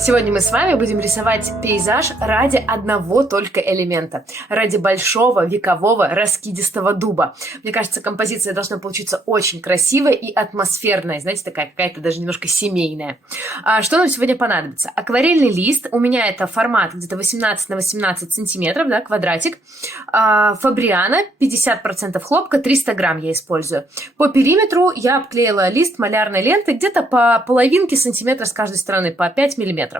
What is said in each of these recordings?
Сегодня мы с вами будем рисовать пейзаж ради одного только элемента, ради большого векового раскидистого дуба. Мне кажется, композиция должна получиться очень красивая и атмосферная, знаете, такая какая-то даже немножко семейная. Что нам сегодня понадобится? Акварельный лист, у меня это формат где-то 18 на 18 сантиметров, да, квадратик. Фабриано, 50% хлопка, 300 грамм я использую. По периметру я обклеила лист малярной лентой где-то по половинке сантиметра с каждой стороны, по 5 миллиметров.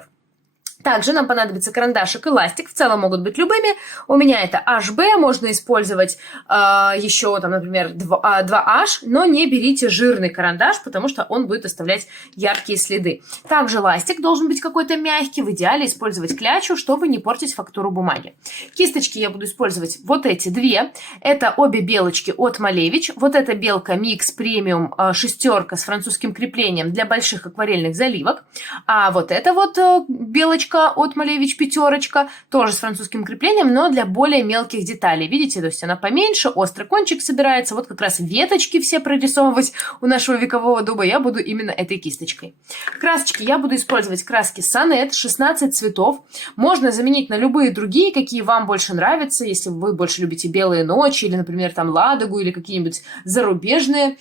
Также нам понадобится карандашик и ластик, в целом могут быть любыми. У меня это HB, можно использовать еще, там, например, 2H, но не берите жирный карандаш, потому что он будет оставлять яркие следы. Также ластик должен быть какой-то мягкий, в идеале использовать клячу, чтобы не портить фактуру бумаги. Кисточки я буду использовать вот эти две. Это обе белочки от Малевич. Вот эта белка Mix Premium 6 с французским креплением для больших акварельных заливок. А вот эта вот белочка от Малевич 5, тоже с французским креплением, но для более мелких деталей. Видите, то есть она поменьше, острый кончик собирается. Вот как раз веточки все прорисовывать у нашего векового дуба я буду именно этой кисточкой. Красочки я буду использовать краски Сонет, 16 цветов. Можно заменить на любые другие, какие вам больше нравятся, если вы больше любите белые ночи, или, например, там Ладогу, или какие-нибудь зарубежные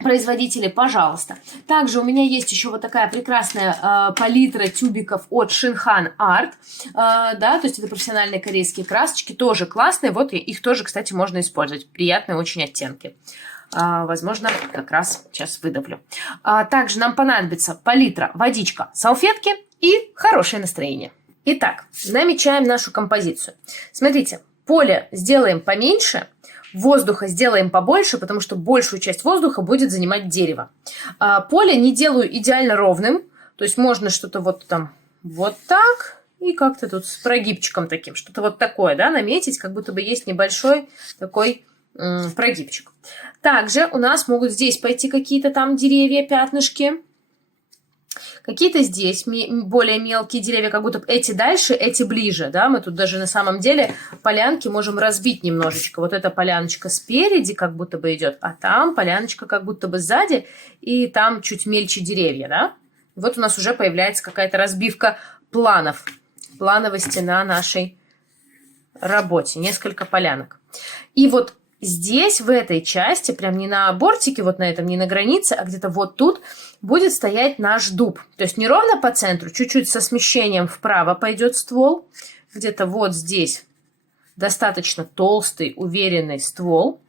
производители, пожалуйста. Также у меня есть еще вот такая прекрасная палитра тюбиков от Shinhan Art, да, то есть это профессиональные корейские красочки, тоже классные, вот их тоже, кстати, можно использовать, приятные очень оттенки. Возможно, как раз сейчас выдавлю. Также нам понадобится палитра, водичка, салфетки и хорошее настроение. Итак, намечаем нашу композицию. Смотрите, поле сделаем поменьше, воздуха сделаем побольше, потому что большую часть воздуха будет занимать дерево. Поле не делаю идеально ровным, то есть можно что-то вот там вот так и как-то тут с прогибчиком таким, что-то вот такое, да, наметить, как будто бы есть небольшой такой прогибчик. Также у нас могут здесь пойти какие-то там деревья, пятнышки. Какие-то здесь более мелкие деревья, как будто эти дальше, эти ближе, да, мы тут даже на самом деле полянки можем разбить немножечко. Вот эта поляночка спереди как будто бы идет, а там поляночка как будто бы сзади, и там чуть мельче деревья, да. Вот у нас уже появляется какая-то разбивка планов, плановости на нашей работе, несколько полянок. И вот здесь, в этой части, прям не на бортике, вот на этом, не на границе, а где-то вот тут будет стоять наш дуб. То есть не ровно по центру, чуть-чуть со смещением вправо пойдет ствол. Где-то вот здесь достаточно толстый, уверенный ствол.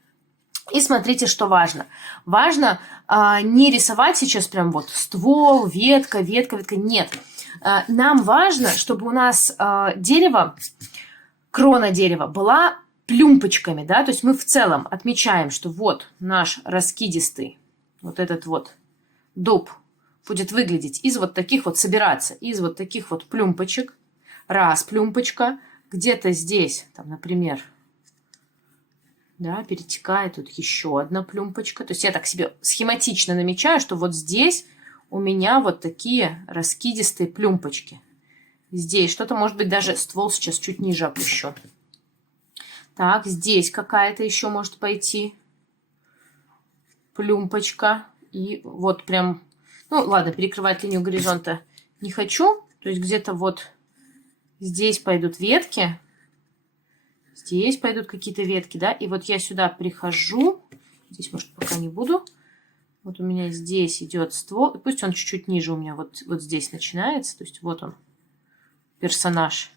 И смотрите, что важно. Важно не рисовать сейчас прям вот ствол, ветка, ветка, ветка. Нет. Нам важно, чтобы у нас дерево, крона дерева была плюмпочками, да, то есть мы в целом отмечаем, что вот наш раскидистый, вот этот вот дуб будет выглядеть из вот таких вот, собираться из вот таких вот плюмпочек. Раз плюмпочка, где-то здесь, там, например, да, перетекает тут еще одна плюмпочка. То есть я так себе схематично намечаю, что вот здесь у меня вот такие раскидистые плюмпочки. Здесь что-то, может быть, даже ствол сейчас чуть ниже опущу. Так, здесь какая-то еще может пойти плюмпочка. И вот прям, ну ладно, перекрывать линию горизонта не хочу. То есть где-то вот здесь пойдут ветки. Здесь пойдут какие-то ветки, да. И вот я сюда прихожу. Здесь, может, пока не буду. Вот у меня здесь идет ствол. Пусть он чуть-чуть ниже у меня вот здесь начинается. То есть вот он, персонаж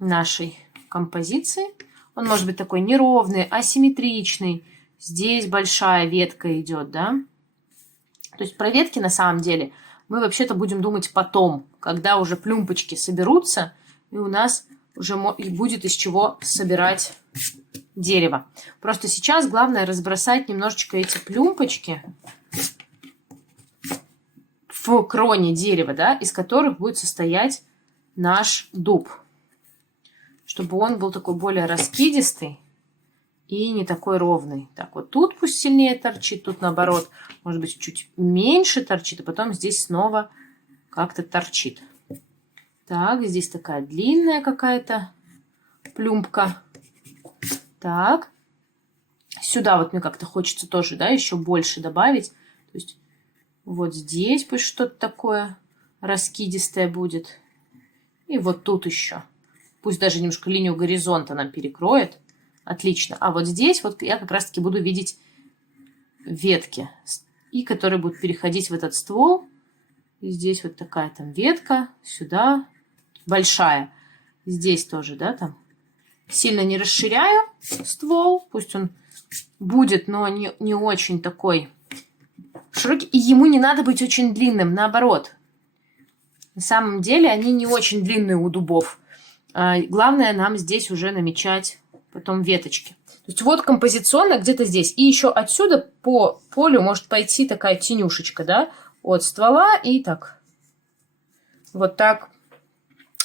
нашей композиции. Он может быть такой неровный, асимметричный. Здесь большая ветка идет, да. То есть про ветки на самом деле мы вообще-то будем думать потом, когда уже плюмпочки соберутся, и у нас уже будет из чего собирать дерево. Просто сейчас главное разбросать немножечко эти плюмпочки в кроне дерева, да, из которых будет состоять наш дуб. Чтобы он был такой более раскидистый и не такой ровный. Так, вот тут пусть сильнее торчит, тут наоборот, может быть, чуть меньше торчит, а потом здесь снова как-то торчит. Так, здесь такая длинная какая-то плюмпка. Так, сюда вот мне как-то хочется тоже, да, еще больше добавить. То есть вот здесь пусть что-то такое раскидистая будет. И вот тут еще. Пусть даже немножко линию горизонта нам перекроет. Отлично. А вот здесь вот я как раз-таки буду видеть ветки, и которые будут переходить в этот ствол. И здесь вот такая там ветка, сюда, большая. Здесь тоже, да, там. Сильно не расширяю ствол, пусть он будет, но не очень такой широкий. И ему не надо быть очень длинным, наоборот. На самом деле они не очень длинные у дубов. Главное нам здесь уже намечать потом веточки. То есть вот композиционно где-то здесь. И еще отсюда по полю может пойти такая тенюшечка, да, от ствола и так. Вот так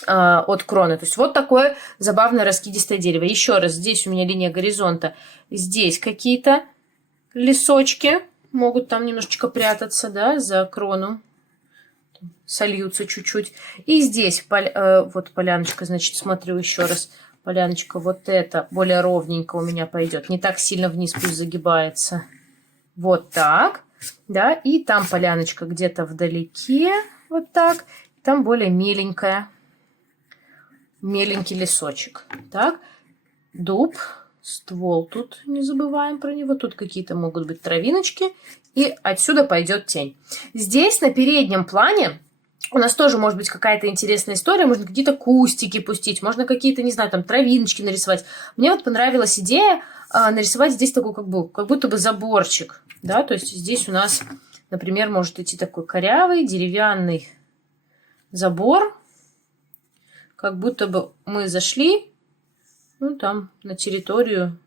от кроны. То есть вот такое забавное раскидистое дерево. Еще раз, здесь у меня линия горизонта. Здесь какие-то лесочки могут там немножечко прятаться, да, за крону. Сольются чуть-чуть. И здесь вот поляночка, значит, смотрю еще раз. Поляночка вот эта более ровненько у меня пойдет. Не так сильно вниз пусть загибается. Вот так. Да, и там поляночка где-то вдалеке. Вот так. Там более меленькая. Меленький лесочек. Так. Дуб. Ствол тут не забываем про него. Тут какие-то могут быть травиночки. И отсюда пойдет тень. Здесь на переднем плане у нас тоже может быть какая-то интересная история. Можно какие-то кустики пустить. Можно какие-то, не знаю, там травиночки нарисовать. Мне вот понравилась идея нарисовать здесь такой как будто бы заборчик. Да, то есть здесь у нас, например, может идти такой корявый деревянный забор. Как будто бы мы зашли, ну, там, на территорию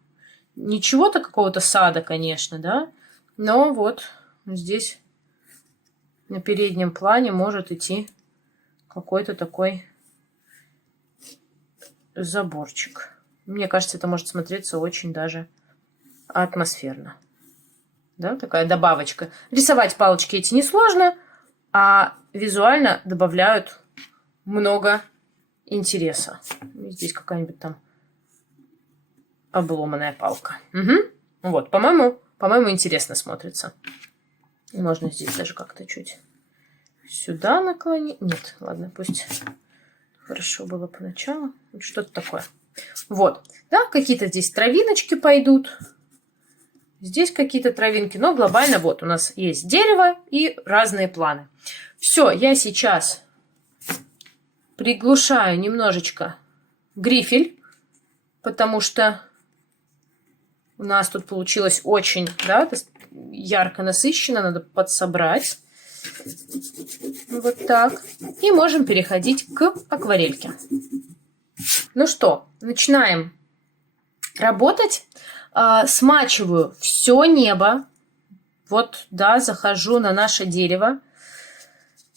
ничего-то какого-то сада, конечно, да. Но вот здесь на переднем плане может идти какой-то такой заборчик. Мне кажется, это может смотреться очень даже атмосферно. Да, такая добавочка. Рисовать палочки эти несложно, а визуально добавляют много интереса. Здесь какая-нибудь там обломанная палка. Угу. Вот, по-моему, интересно смотрится. Можно здесь даже как-то чуть сюда наклонить. Нет, ладно, пусть хорошо было поначалу. Вот что-то такое. Вот, да, какие-то здесь травиночки пойдут. Здесь какие-то травинки, но глобально вот у нас есть дерево и разные планы. Все, я сейчас приглушаю немножечко грифель, потому что у нас тут получилось очень, да, ярко насыщенно, надо подсобрать. Вот так. И можем переходить к акварельке. Ну что, начинаем работать. Смачиваю все небо. Вот, да, захожу на наше дерево.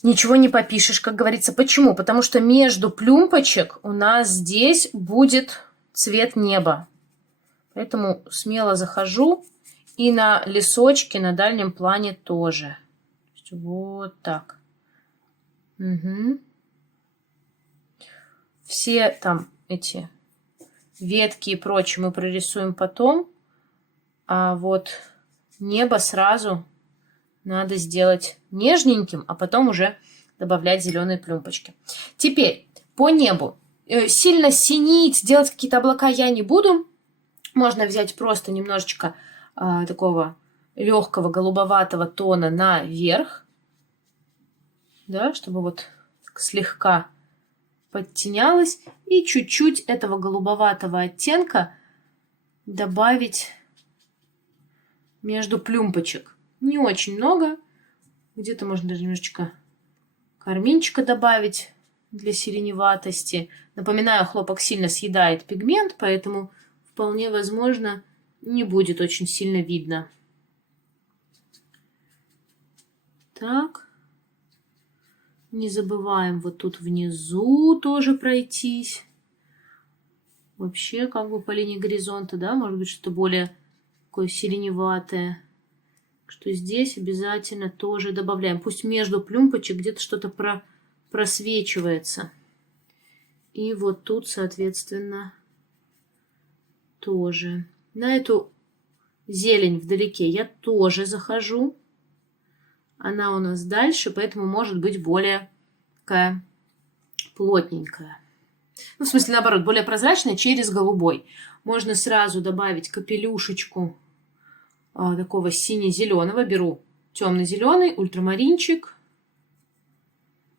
Ничего не попишешь, как говорится. Почему? Потому что между плюмпочек у нас здесь будет цвет неба. Поэтому смело захожу. И на лесочке на дальнем плане тоже. Вот так. Угу. Все там эти ветки и прочее мы прорисуем потом. А вот небо сразу надо сделать нежненьким, а потом уже добавлять зеленые плюмпочки. Теперь по небу. Сильно синить, делать какие-то облака я не буду. Можно взять просто немножечко такого легкого голубоватого тона наверх. Да, чтобы вот слегка подтенялось. И чуть-чуть этого голубоватого оттенка добавить между плюмпочек. Не очень много. Где-то можно даже немножечко карминчика добавить для сиреневатости. Напоминаю, хлопок сильно съедает пигмент, поэтому вполне возможно не будет очень сильно видно. Так. Не забываем вот тут внизу тоже пройтись. Вообще как бы по линии горизонта, да, может быть что-то более такое сиреневатое. Что здесь обязательно тоже добавляем. Пусть между плюмпочек где-то что-то просвечивается. И вот тут, соответственно, тоже. На эту зелень вдалеке я тоже захожу. Она у нас дальше, поэтому может быть более такая плотненькая. Ну, в смысле, наоборот, более прозрачная через голубой. Можно сразу добавить капелюшечку такого сине-зеленого. Беру темно-зеленый, ультрамаринчик.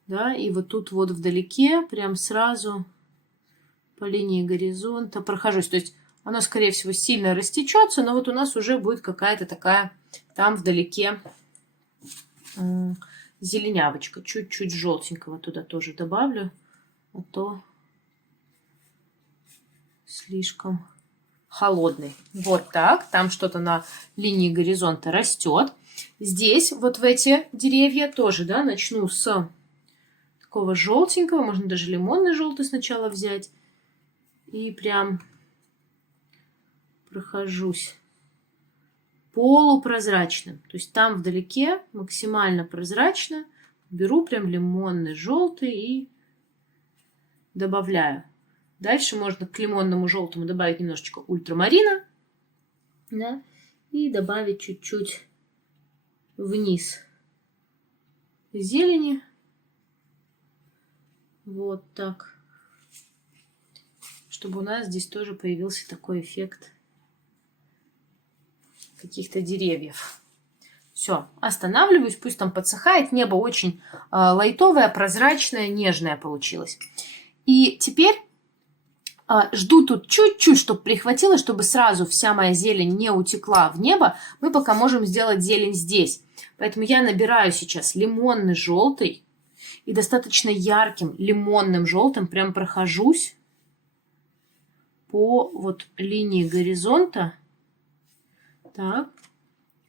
Да, и вот тут вот вдалеке прям сразу по линии горизонта прохожусь. То есть оно, скорее всего, сильно растечется, но вот у нас уже будет какая-то такая там вдалеке зеленявочка. Чуть-чуть желтенького туда тоже добавлю, а то слишком холодный. Вот так. Там что-то на линии горизонта растет. Здесь вот в эти деревья тоже, да, начну с такого желтенького. Можно даже лимонный желтый сначала взять. И прям прохожусь полупрозрачным. То есть там вдалеке максимально прозрачно. Беру прям лимонный желтый и добавляю. Дальше можно к лимонному желтому добавить немножечко ультрамарина. Да, и добавить чуть-чуть вниз зелени. Вот так. Чтобы у нас здесь тоже появился такой эффект каких-то деревьев. Все, останавливаюсь, пусть там подсыхает. Небо очень лайтовое, прозрачное, нежное получилось. И теперь жду тут чуть-чуть, чтобы прихватило, чтобы сразу вся моя зелень не утекла в небо. Мы пока можем сделать зелень здесь. Поэтому я набираю сейчас лимонный желтый и достаточно ярким лимонным желтым прям прохожусь по вот линии горизонта. Так.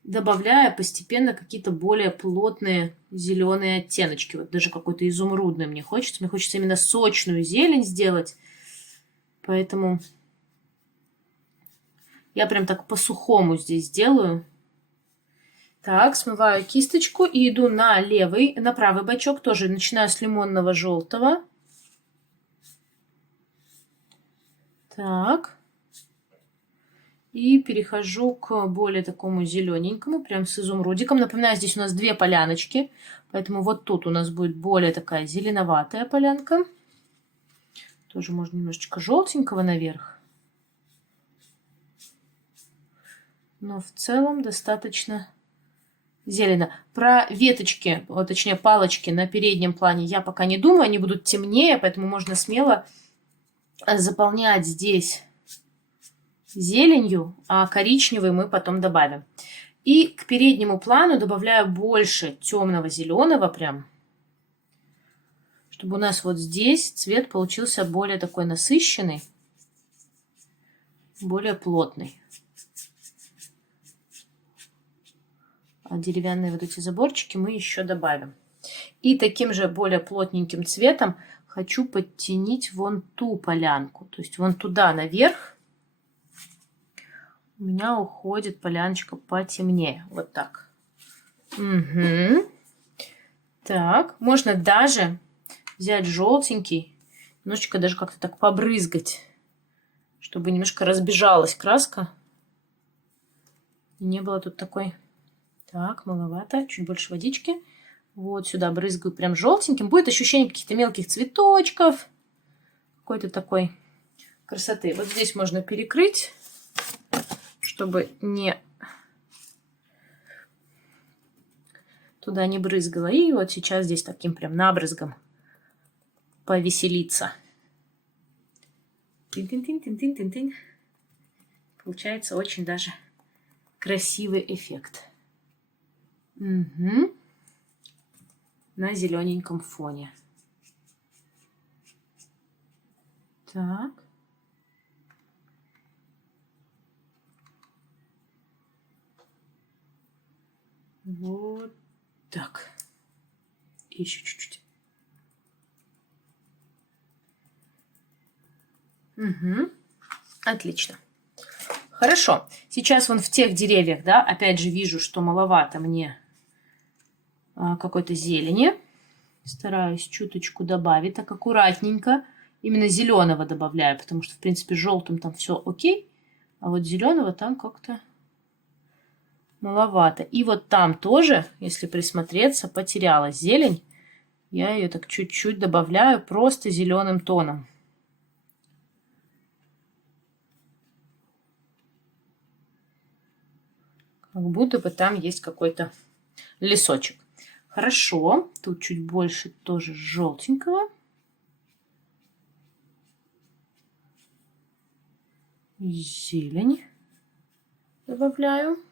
Добавляя постепенно какие-то более плотные зеленые оттеночки. Вот даже какой-то изумрудный мне хочется. Мне хочется именно сочную зелень сделать. Поэтому я прям так по-сухому здесь делаю. Так, смываю кисточку и иду на правый бочок. Тоже начинаю с лимонного желтого. Так. И перехожу к более такому зелененькому, прям с изумрудиком. Напоминаю, здесь у нас 2 поляночки, поэтому вот тут у нас будет более такая зеленоватая полянка. Тоже можно немножечко желтенького наверх. Но в целом достаточно зелено. Про веточки, точнее палочки на переднем плане я пока не думаю, они будут темнее, поэтому можно смело заполнять здесь зеленью, а коричневый мы потом добавим. И к переднему плану добавляю больше темного зеленого прям, чтобы у нас вот здесь цвет получился более такой насыщенный, более плотный. А деревянные вот эти заборчики мы еще добавим. И таким же более плотненьким цветом хочу подтенить вон ту полянку. То есть вон туда наверх у меня уходит поляночка потемнее. Вот так. Угу. Так, можно даже взять желтенький, немножечко даже как-то так побрызгать, чтобы немножко разбежалась краска. И не было тут такой... Так, маловато. Чуть больше водички. Вот сюда брызгаю прям желтеньким. Будет ощущение каких-то мелких цветочков. Какой-то такой красоты. Вот здесь можно перекрыть, чтобы туда не брызгало. И вот сейчас здесь таким прям набрызгом повеселиться. Тын-тын-тын-тын-тын-тын. Получается очень даже красивый эффект. Угу. На зелененьком фоне. Так. Вот так. И еще чуть-чуть. Угу. Отлично. Хорошо. Сейчас вон в тех деревьях, да, опять же вижу, что маловато мне какой-то зелени. Стараюсь чуточку добавить, так аккуратненько. Именно зеленого добавляю, потому что, в принципе, желтым там все окей. А вот зеленого там как-то маловато. И вот там тоже, если присмотреться, потерялась зелень. я ее так чуть-чуть добавляю просто зеленым тоном. Как будто бы там есть какой-то лесочек. Хорошо, тут чуть больше тоже желтенького. Зелень добавляю.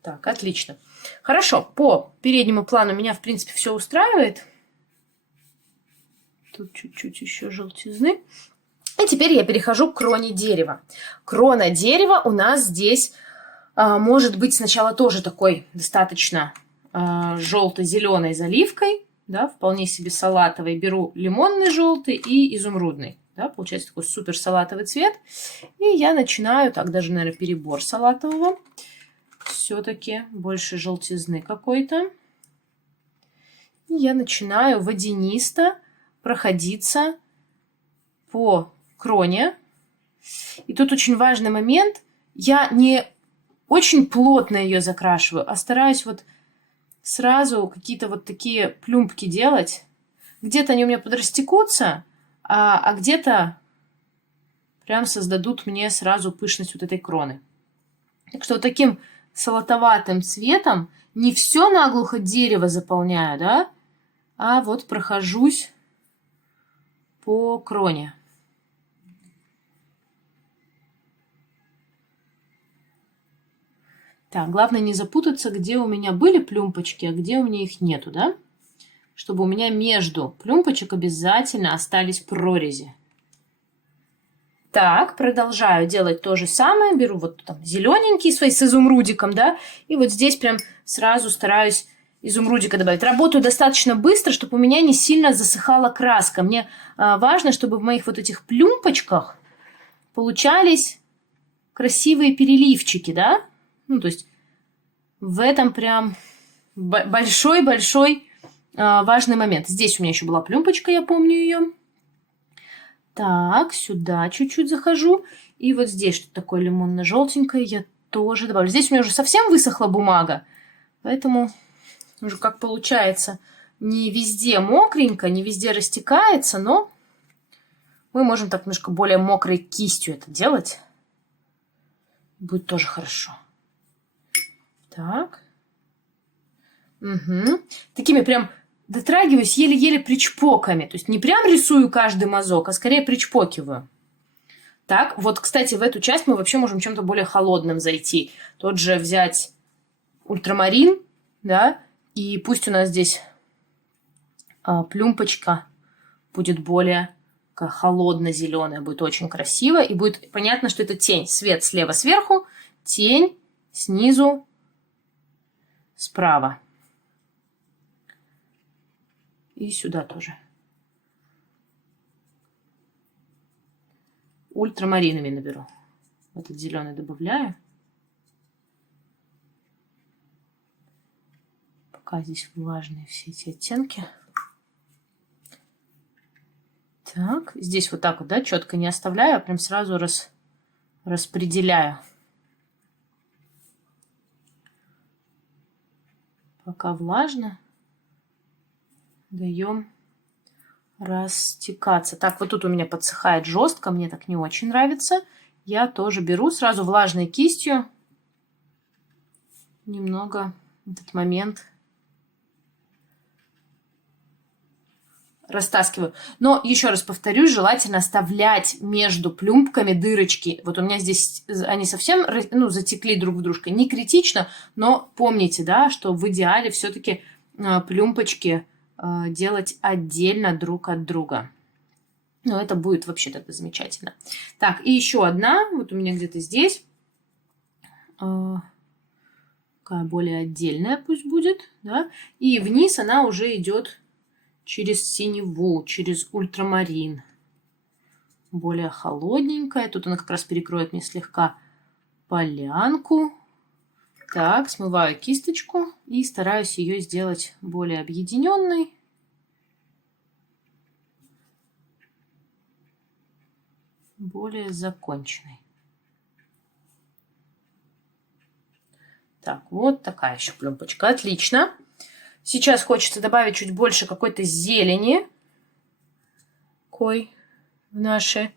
Так, отлично. Хорошо, по переднему плану меня, в принципе, все устраивает. Тут чуть-чуть еще желтизны. И теперь я перехожу к кроне дерева. Крона дерева у нас здесь может быть сначала тоже такой достаточно желто-зеленой заливкой, да, вполне себе салатовый. Беру лимонный желтый и изумрудный. Да, получается такой супер салатовый цвет. И я начинаю, так даже, наверное, перебор салатового. Все-таки больше желтизны какой-то. И я начинаю водянисто проходиться по кроне. И тут очень важный момент. Я не очень плотно ее закрашиваю, а стараюсь вот сразу какие-то вот такие плюмбки делать. Где-то они у меня подрастекутся, а где-то прям создадут мне сразу пышность вот этой кроны. Так что вот таким салатоватым цветом не все наглухо дерево заполняю, да, а вот прохожусь по кроне. Так, главное не запутаться, где у меня были плюмпочки, а где у меня их нету, да? Чтобы у меня между плюмпочек обязательно остались прорези. Так, продолжаю делать то же самое. Беру вот там зелененький свой с изумрудиком, да, и вот здесь прям сразу стараюсь изумрудика добавить. Работаю достаточно быстро, чтобы у меня не сильно засыхала краска. Мне важно, чтобы в моих вот этих плюмпочках получались красивые переливчики, да. Ну, то есть в этом прям большой-большой важный момент. Здесь у меня еще была плюмпочка, я помню ее. Так, сюда чуть-чуть захожу. И вот здесь что-то такое лимонно-желтенькое я тоже добавлю. Здесь у меня уже совсем высохла бумага, поэтому уже как получается. Не везде мокренько, не везде растекается, но мы можем так немножко более мокрой кистью это делать. Будет тоже хорошо. Так. Угу. Такими прям дотрагиваюсь еле-еле причпоками. То есть не прям рисую каждый мазок, а скорее причпокиваю. Так, вот, кстати, в эту часть мы вообще можем чем-то более холодным зайти. Тот же взять ультрамарин, да, и пусть у нас здесь плюмпочка будет более холодно-зеленая, будет очень красиво, и будет понятно, что это тень. Свет слева сверху, тень снизу справа. И сюда тоже. Ультрамаринами наберу. Этот зеленый добавляю. Пока здесь влажные все эти оттенки. Так, здесь вот так вот, да, четко не оставляю, а прям сразу распределяю. Пока влажно, даем растекаться. Так, вот тут у меня подсыхает жестко, мне так не очень нравится. Я тоже беру сразу влажной кистью немного этот момент растаскиваю. Но, еще раз повторюсь, желательно оставлять между плюмбками дырочки. Вот у меня здесь они совсем затекли друг в дружку. Не критично, но помните, да, что в идеале все-таки плюмбочки делать отдельно друг от друга. Ну, это будет вообще тогда замечательно. Так, и еще одна. Вот у меня где-то здесь. Такая более отдельная пусть будет. Да? И вниз она уже идет через синеву, через ультрамарин. Более холодненькая. Тут она как раз перекроет мне слегка полянку. Так, смываю кисточку и стараюсь ее сделать более объединенной. Более законченной. Так, вот такая еще плюмбочка. Отлично. Сейчас хочется добавить чуть больше какой-то зелени. Кой в наши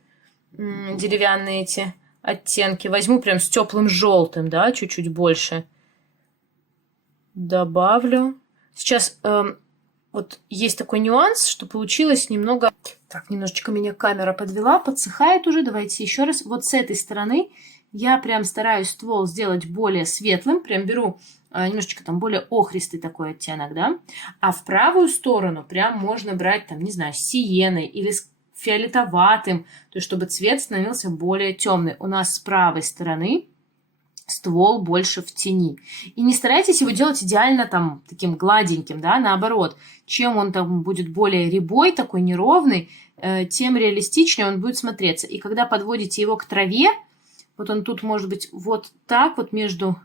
деревянные эти оттенки. Возьму прям с теплым желтым, да, чуть-чуть больше. Добавлю. Сейчас вот есть такой нюанс, что получилось немного... Так, немножечко меня камера подвела, подсыхает уже. Давайте еще раз. Вот с этой стороны я прям стараюсь ствол сделать более светлым. Прям беру немножечко там более охристый такой оттенок, да. А в правую сторону прям можно брать там, не знаю, с сиеной или с фиолетоватым, то есть чтобы цвет становился более темный. У нас с правой стороны ствол больше в тени. И не старайтесь его делать идеально там таким гладеньким, да, наоборот. Чем он там будет более рябой, такой неровный, тем реалистичнее он будет смотреться. И когда подводите его к траве, вот он тут может быть вот так вот между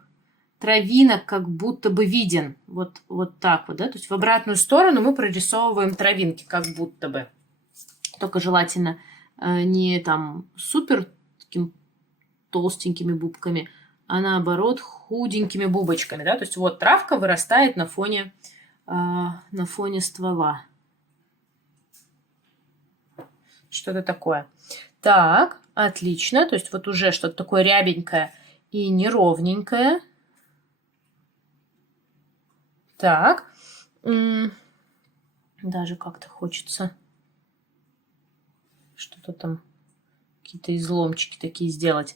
травинок как будто бы виден. Вот так вот, да, то есть в обратную сторону мы прорисовываем травинки как будто бы. Только желательно не там супер таким толстенькими бубками, а наоборот худенькими бубочками, да, то есть вот травка вырастает на фоне ствола. Что-то такое. Так, отлично, то есть вот уже что-то такое рябенькое и неровненькое. Так, даже как-то хочется что-то там, какие-то изломчики такие сделать.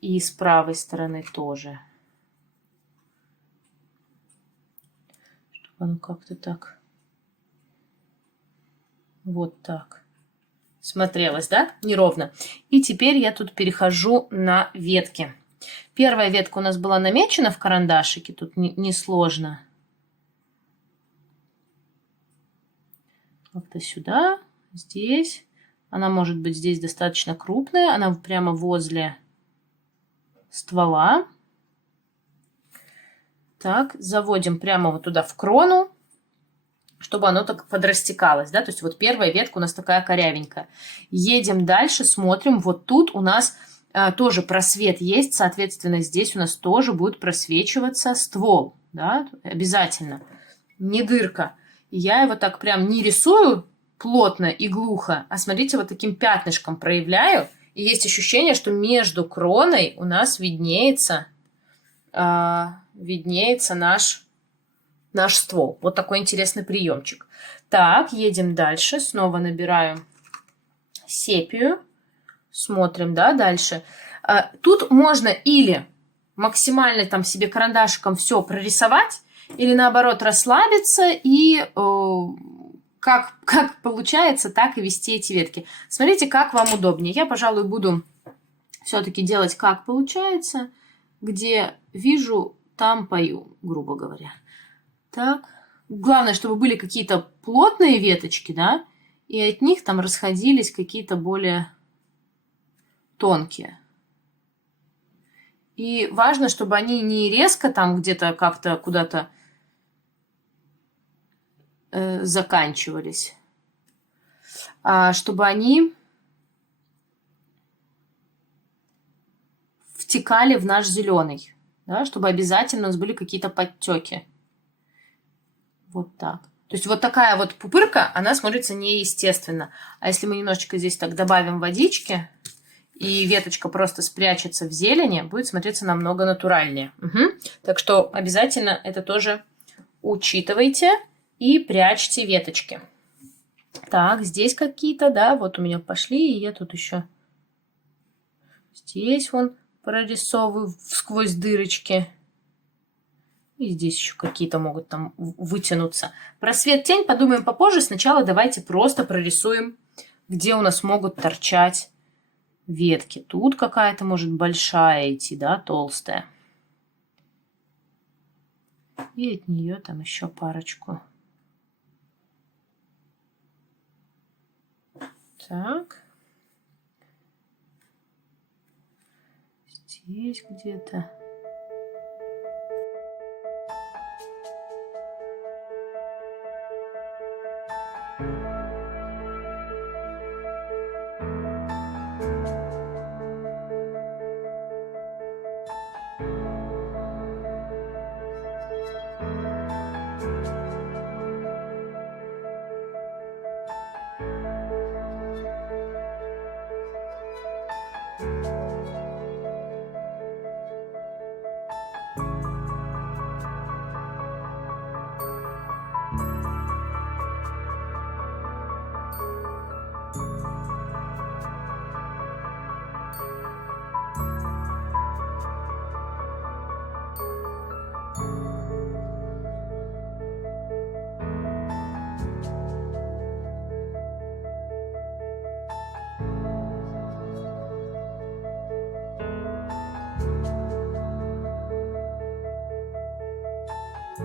И с правой стороны тоже. Чтобы оно как-то так. Вот так. Смотрелось, да? Неровно. И теперь я тут перехожу на ветки. Первая ветка у нас была намечена в карандашике. Тут несложно. Как-то сюда, здесь. Она может быть здесь достаточно крупная. Она прямо возле ствола. Так, заводим прямо вот туда в крону, чтобы оно так подрастекалось, да, то есть вот первая ветка у нас такая корявенькая. Едем дальше, смотрим, вот тут у нас тоже просвет есть, соответственно, здесь у нас тоже будет просвечиваться ствол, да, обязательно, не дырка. И я его так прям не рисую плотно и глухо, а смотрите, вот таким пятнышком проявляю, и есть ощущение, что между кроной у нас виднеется наш ствол. Вот такой интересный приемчик. Так, едем дальше. Снова набираем сепию. Смотрим, да, дальше. Тут можно или максимально там себе карандашиком все прорисовать, или наоборот расслабиться и как получается, так и вести эти ветки. Смотрите, как вам удобнее. Я, пожалуй, буду все-таки делать как получается. Где вижу, там пою, грубо говоря. Так. Главное, чтобы были какие-то плотные веточки, да, и от них там расходились какие-то более тонкие. И важно, чтобы они не резко там где-то как-то куда-то заканчивались, а чтобы они втекали в наш зеленый, да, чтобы обязательно у нас были какие-то подтеки. Вот так. То есть вот такая вот пупырка, она смотрится неестественно. А если мы немножечко здесь так добавим водички, и веточка просто спрячется в зелени, будет смотреться намного натуральнее. Угу. Так что обязательно это тоже учитывайте и прячьте веточки. Так, здесь какие-то, да, вот у меня пошли, и я тут еще здесь вон прорисовываю сквозь дырочки. И здесь еще какие-то могут там вытянуться. Про свет-тень подумаем попозже. Сначала давайте просто прорисуем, где у нас могут торчать ветки. Тут какая-то может большая идти, да, толстая. И от нее там еще парочку. Так. Здесь где-то.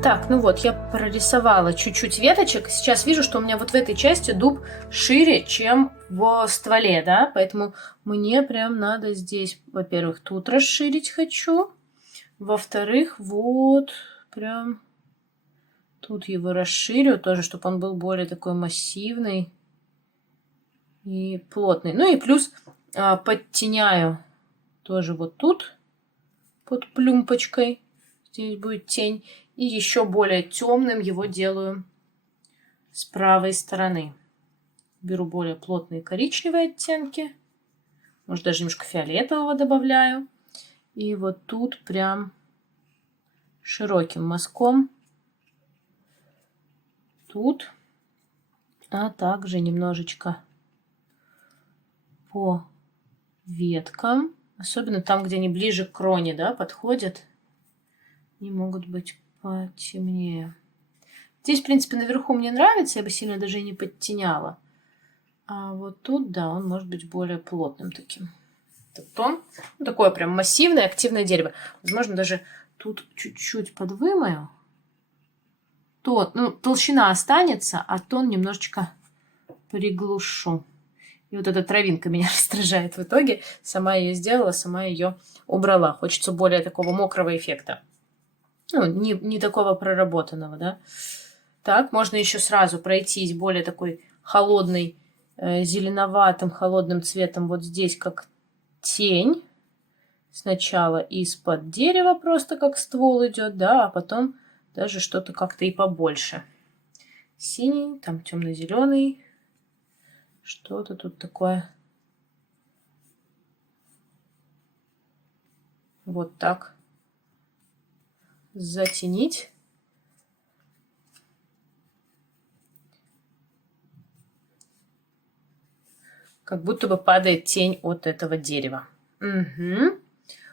Так, ну вот, я прорисовала чуть-чуть веточек. Сейчас вижу, что у меня вот в этой части дуб шире, чем в стволе, да, поэтому мне прям надо здесь, во-первых, тут расширить хочу, во-вторых, вот прям тут его расширю тоже, чтобы он был более такой массивный и плотный. Ну и плюс подтеняю тоже вот тут под плюмпочкой. Здесь будет тень. И еще более темным его делаю с правой стороны. Беру более плотные коричневые оттенки. Может, даже немножко фиолетового добавляю. И вот тут прям широким мазком. Тут. А также немножечко по веткам. Особенно там, где они ближе к кроне, да, подходят. Они могут быть потемнее. Здесь, в принципе, наверху мне нравится. Я бы сильно даже и не подтеняла. А вот тут, да, он может быть более плотным таким. Этот тон. Ну, такое прям массивное, активное дерево. Возможно, даже тут чуть-чуть подвымою. Ну, толщина останется, а тон немножечко приглушу. И вот эта травинка меня раздражает в итоге. Сама ее сделала, сама ее убрала. Хочется более такого мокрого эффекта. Ну, не такого проработанного, да. Так, можно еще сразу пройтись более такой холодный, зеленоватым, холодным цветом вот здесь, как тень. Сначала из-под дерева просто как ствол идет, да, а потом даже что-то как-то и побольше. Синий, там темно-зеленый. Что-то тут такое. Вот так. Затенить. Как будто бы падает тень от этого дерева. Угу.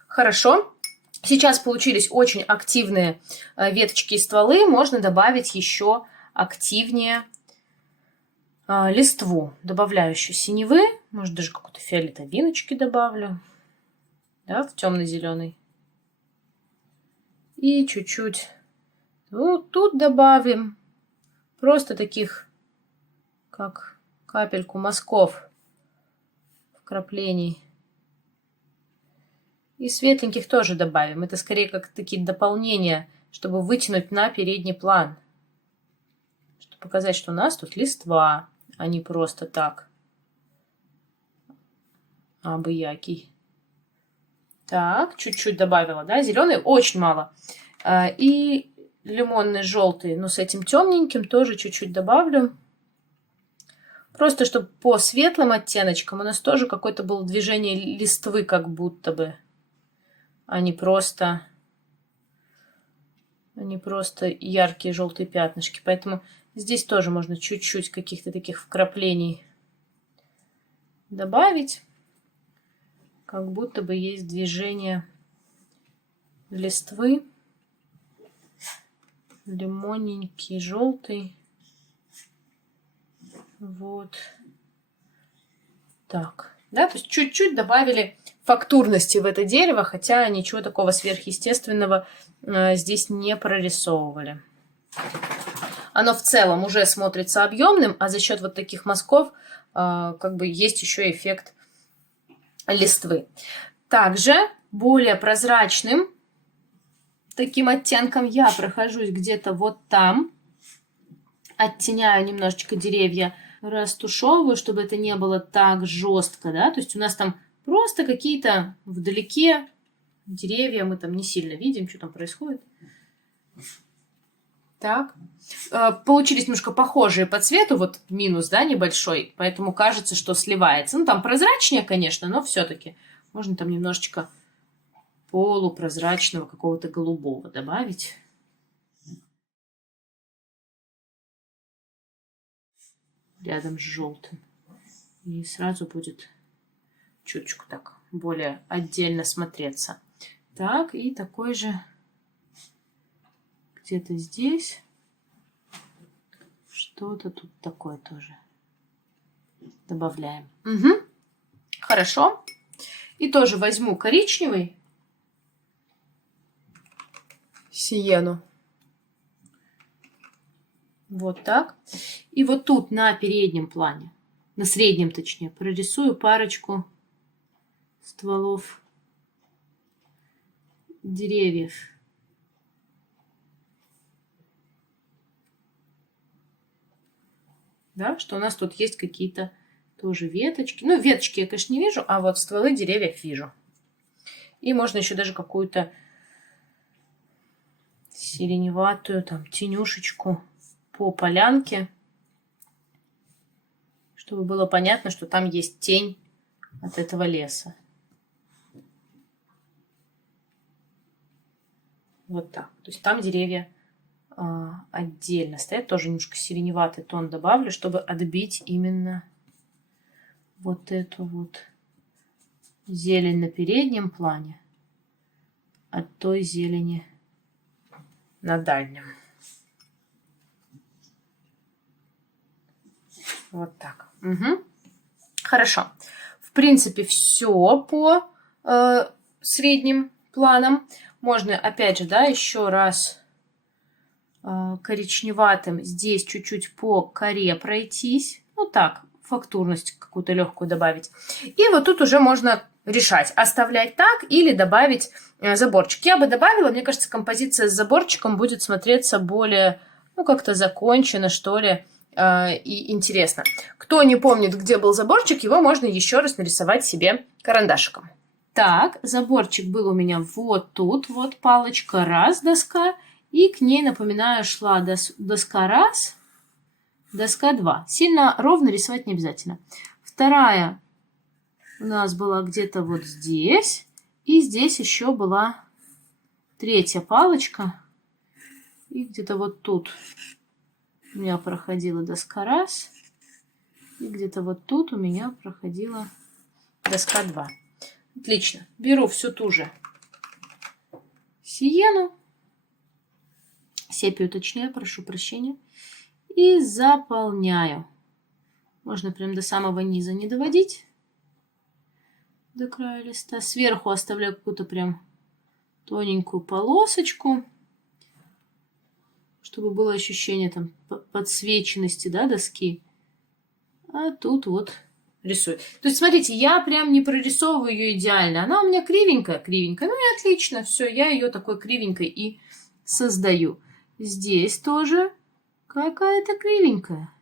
Хорошо. Сейчас получились очень активные веточки и стволы. Можно добавить еще активнее листву. Добавляю еще синевы. Может, даже какой-то фиолетовиночки добавлю. Да, в темно-зеленый. И чуть-чуть вот тут добавим. Просто таких, как капельку мазков, вкраплений. И светленьких тоже добавим. Это скорее как такие дополнения, чтобы вытянуть на передний план. Чтобы показать, что у нас тут листва, а не просто так. Абы-який. Так, чуть-чуть добавила, да? Зеленый очень мало. И лимонный желтый, но с этим темненьким тоже чуть-чуть добавлю. Просто, чтобы по светлым оттеночкам у нас тоже какое-то было движение листвы, как будто бы. А не просто яркие желтые пятнышки. Поэтому здесь тоже можно чуть-чуть каких-то таких вкраплений добавить. Как будто бы есть движение листвы. Лимонненький, желтый. Вот. Так. Да, то есть чуть-чуть добавили фактурности в это дерево, хотя ничего такого сверхъестественного здесь не прорисовывали. Оно в целом уже смотрится объемным, а за счет вот таких мазков как бы есть еще эффект листвы. Также более прозрачным таким оттенком я прохожусь где-то вот там, оттеняю немножечко деревья, растушевываю, чтобы это не было так жестко, да, то есть у нас там просто какие-то вдалеке деревья, мы там не сильно видим, что там происходит. Так, получились немножко похожие по цвету, вот минус, да, небольшой, поэтому кажется, что сливается. Ну, там прозрачнее, конечно, но все-таки можно там немножечко полупрозрачного какого-то голубого добавить. Рядом с желтым. И сразу будет чуточку так более отдельно смотреться. Так, и такой же где-то здесь. Что-то тут такое тоже добавляем. Угу. Хорошо. И тоже возьму коричневый сиену. Вот так. И вот тут на переднем плане, на среднем точнее, прорисую парочку стволов деревьев. Да, что у нас тут есть какие-то тоже веточки. Ну, веточки я, конечно, не вижу, а вот стволы деревьев вижу. И можно еще даже какую-то сиреневатую там тенюшечку по полянке, чтобы было понятно, что там есть тень от этого леса. Вот так. То есть там деревья отдельно стоят. Тоже немножко сиреневатый тон добавлю, чтобы отбить именно вот эту вот зелень на переднем плане от той зелени на дальнем. Вот так. Угу. Хорошо. В принципе, все по средним планам. Можно, опять же, да, еще раз коричневатым здесь чуть-чуть по коре пройтись. Ну так, фактурность какую-то легкую добавить. И вот тут уже можно решать, оставлять так или добавить заборчик. Я бы добавила, мне кажется, композиция с заборчиком будет смотреться более, ну, как-то закончено, что ли, и интересно. Кто не помнит, где был заборчик, его можно еще раз нарисовать себе карандашиком. Так, заборчик был у меня вот тут, вот палочка раз, доска, и к ней, напоминаю, шла доска раз, доска 2. Сильно ровно рисовать не обязательно. Вторая у нас была где-то вот здесь. И здесь еще была третья палочка. И где-то вот тут у меня проходила доска раз. И где-то вот тут у меня проходила доска 2. Отлично. Беру всю ту же сиену. Сепию, точнее, прошу прощения. И заполняю. Можно прям до самого низа не доводить. До края листа. Сверху оставляю какую-то прям тоненькую полосочку, чтобы было ощущение там подсвеченности, да, доски. А тут вот рисую. То есть, смотрите, я прям не прорисовываю ее идеально. Она у меня кривенькая. Ну и отлично. Все, я ее такой кривенькой и создаю. Здесь тоже какая-то кривенькая.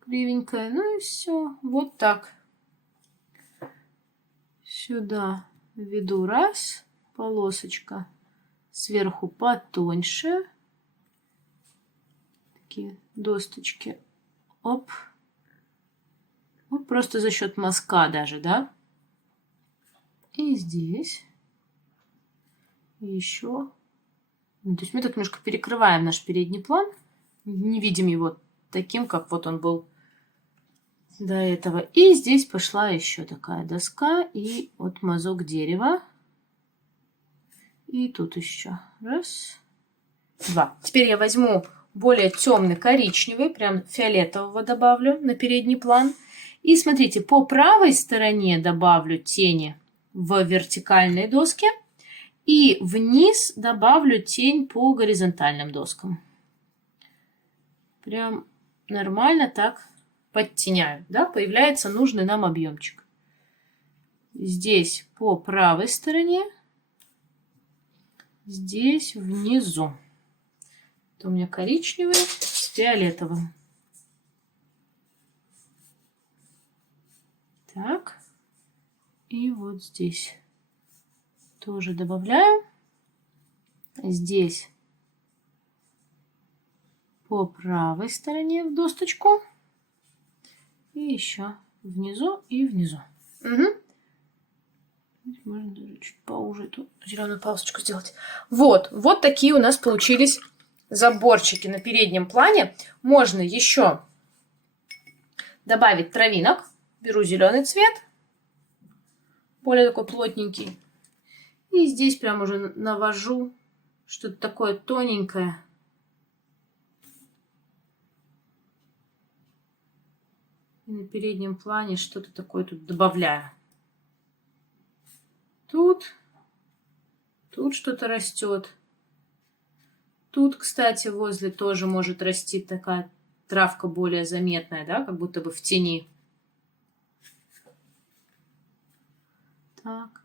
Кривенькая. Ну и все. Вот так. Сюда введу раз. Полосочка. Сверху потоньше. Такие досточки. Оп. Вот просто за счет мазка даже, да? И здесь. Еще. Ну, то есть мы так немножко перекрываем наш передний план. Не видим его таким, как вот он был до этого. И здесь пошла еще такая доска. И вот мазок дерева. И тут еще. Раз. Два. Теперь я возьму более темный коричневый. Прям фиолетового добавлю на передний план. И смотрите, по правой стороне добавлю тени в вертикальной доске. И вниз добавлю тень по горизонтальным доскам. Прям нормально так подтеняю. Да? Появляется нужный нам объемчик. Здесь по правой стороне. Здесь внизу. Это у меня коричневый с фиолетовым. Так. И вот здесь тоже добавляю. Здесь по правой стороне в досточку. И еще внизу и внизу. Угу. Можно даже чуть поуже эту зеленую полосочку сделать. Вот такие у нас получились заборчики на переднем плане. Можно еще добавить травинок. Беру зеленый цвет. Более такой плотненький. И здесь прям уже навожу что-то такое тоненькое. И на переднем плане что-то такое тут добавляю. Тут что-то растет. Тут, кстати, возле тоже может расти такая травка более заметная, да, как будто бы в тени. Так.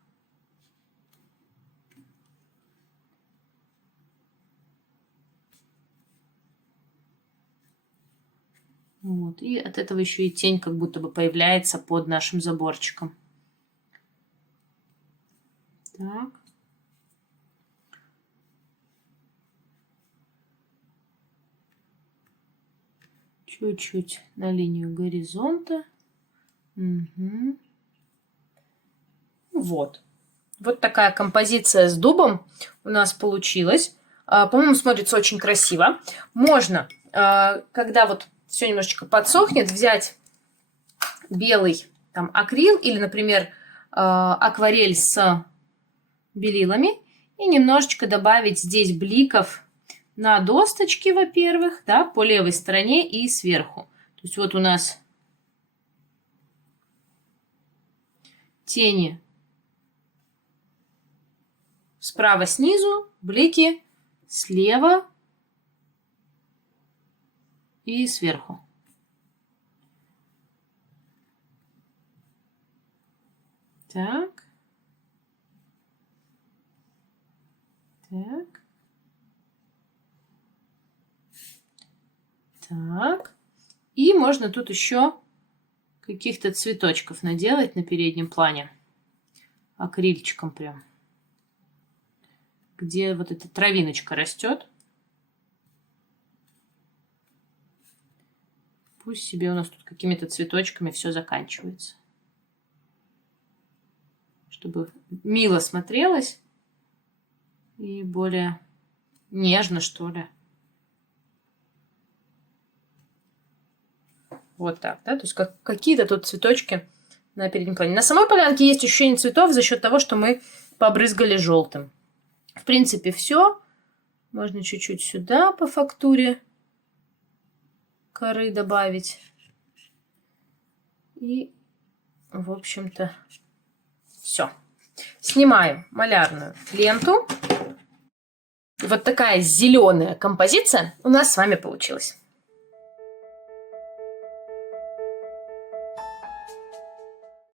Вот. И от этого еще и тень как будто бы появляется под нашим заборчиком. Так. Чуть-чуть на линию горизонта. Угу. Вот. Вот такая композиция с дубом у нас получилась. По-моему, смотрится очень красиво. Можно, когда вот все немножечко подсохнет, взять белый там акрил или, например, акварель с белилами и немножечко добавить здесь бликов на досточке, во-первых, да, по левой стороне и сверху. То есть вот у нас тени справа снизу, блики слева и сверху. Так. Так. Так. И можно тут еще каких-то цветочков наделать на переднем плане. Акрильчиком прям. Где вот эта травиночка растет. Пусть себе у нас тут какими-то цветочками все заканчивается. Чтобы мило смотрелось и более нежно, что ли. Вот так, да, то есть какие-то тут цветочки на переднем плане. На самой полянке есть ощущение цветов за счет того, что мы побрызгали желтым. В принципе, все. Можно чуть-чуть сюда по фактуре коры добавить. И, в общем-то, все. Снимаю малярную ленту. И вот такая зеленая композиция у нас с вами получилась.